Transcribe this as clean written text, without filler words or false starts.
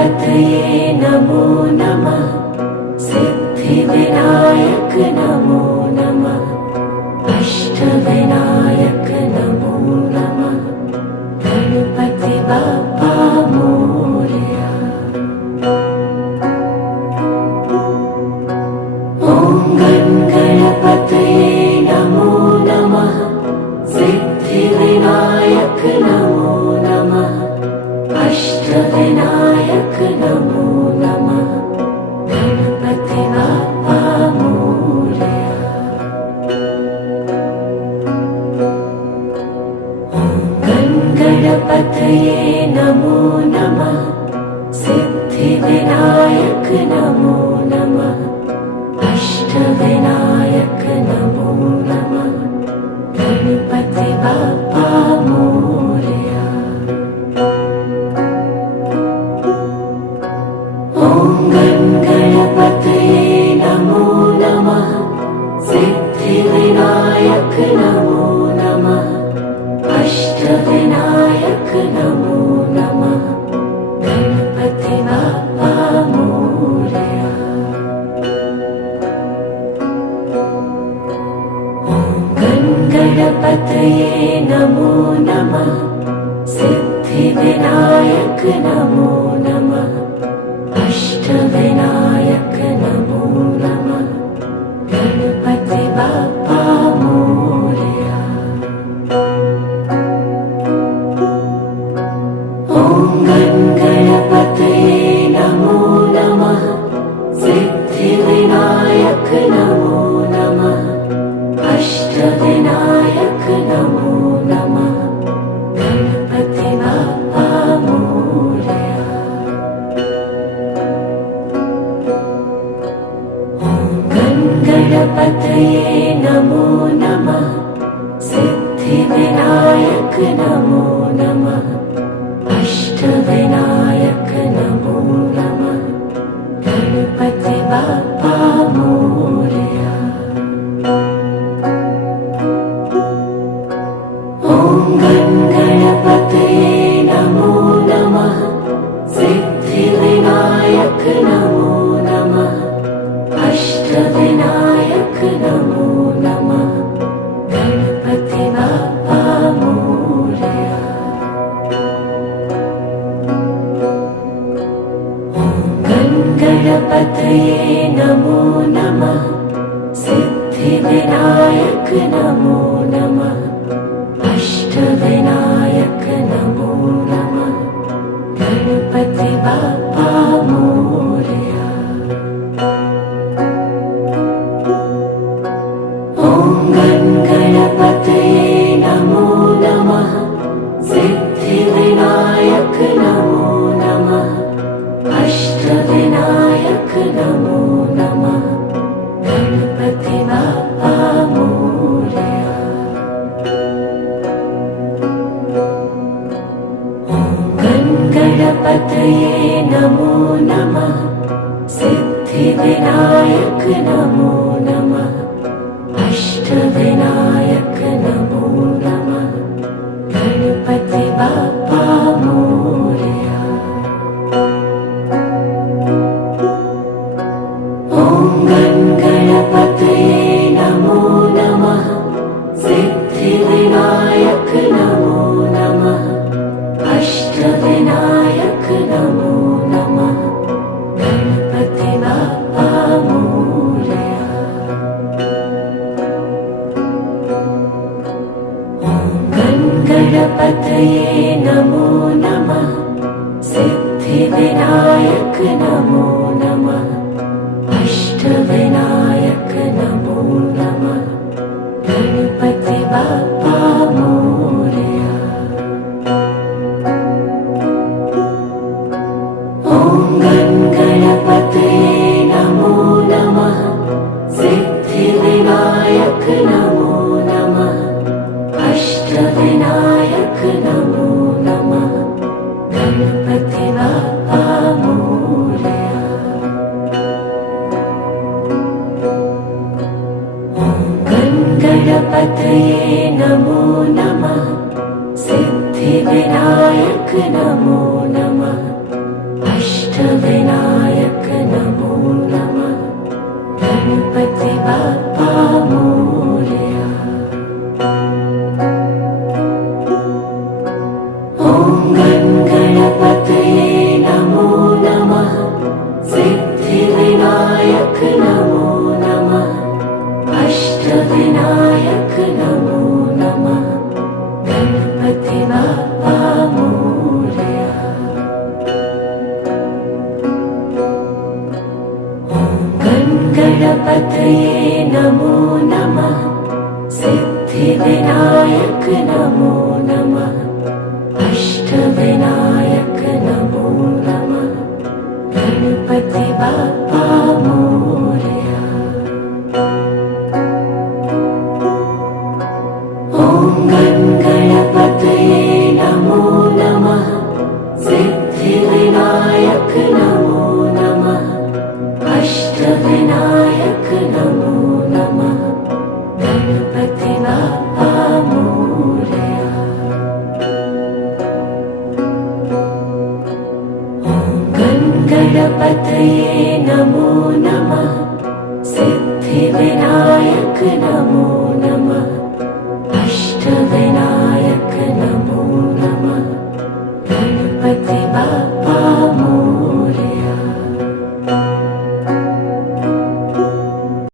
गणपतये नमो नमः। सिद्धिविनायक नमो नमः। अष्टविनायक नमो नमः। गणपति बाप्पा मोरया। ॐ गणपतये नमो नमः। सिद्धिविनायक नमो नमः। अष्टविनायक नमो नमः। गणपति बाप्पा मोरया। ॐ गणपतये नमो नमः। सिद्धिविनायक नमो नमः। अष्टविनायक नमो नमः। गणपति बाप्पा मोरया। ॐ गणपतये नमो नमः। सिद्धिविनायक नमो नमः। अष्टविनायक नमो नमः। गणपति बाप्पा मोरया। ॐ गणपतये नमो नमः। सिद्धिविनायक नमो नमः। अष्टविनायक नमो नमः। गणपति बाप्पा मोरया। ॐ गणपतये नमो नमः। सिद्धिविनायक नमो नमः। अष्टविनायक नमो नमः। गणपति बाप्पा मोरया। ॐ गणपतये नमो नमः। सिद्धिविनायक नमो नमः। अष्टविनायक नमो नमः। गणपति बाप्पा मोरया। ॐ गणपतये नमो नमः। सिद्धिविनायक नमो नमः। अष्टविनायक नमो नमः। गणपति बाप्पा मोरया। ॐ गणपतये नमो नमः। सिद्धिविनायक नमो नमः। अष्टविनायक नमो नमः। गणपति बाप्पा मोरया। ॐ गणपतये नमो नमः। सिद्धिविनायक नमो नमः। अष्टविनायक नमो नमः। गणपति बाप्पा मोरया। ॐ गणपतये नमो नमः। सिद्धिविनायक नमो नमः। अष्टविनायक नमो नमः। गणपति बाप्पा मोरया। ॐ गणपतये नमो नमः। सिद्धिविनायक नमो नमः। अष्टविनायक नमो नमः। गणपति बाप्पा मोरया। ॐ गणपतये नमो नमः। सिद्धिविनायक नमो नमः। अष्टविनायक नमो नमः। गणपति बाप्पा मोरया। ॐ गणपतये नमो नमः। सिद्धिविनायक नमो नमः। अष्टविनायक नमो नमः। गणपति बाप्पा मोरया। ॐ गणपतये नमो नमः। सिद्धिविनायक नमो नमः। अष्ट अष्टविनायक नमो नमः गणपति बाप्पा मोरया। ॐ गणपतये नमो नमः सिद्धिविनायक नमो नमः अष्टविनायक नमो नमः गणपति बाप्पा मोरया। गणपतये नमो नमः सिद्धिविनायक नमो नमः अष्टविनायक नमो नमः गणपति बाप्पा मोरया। ॐ गणपतये नमो नमः सिद्धिविनायक नमो नमः अष्टविनायक नमो नमः गणपति बाप्पा मोरया। गणपतये नमो नमः सिद्धिविनायक नमो नमः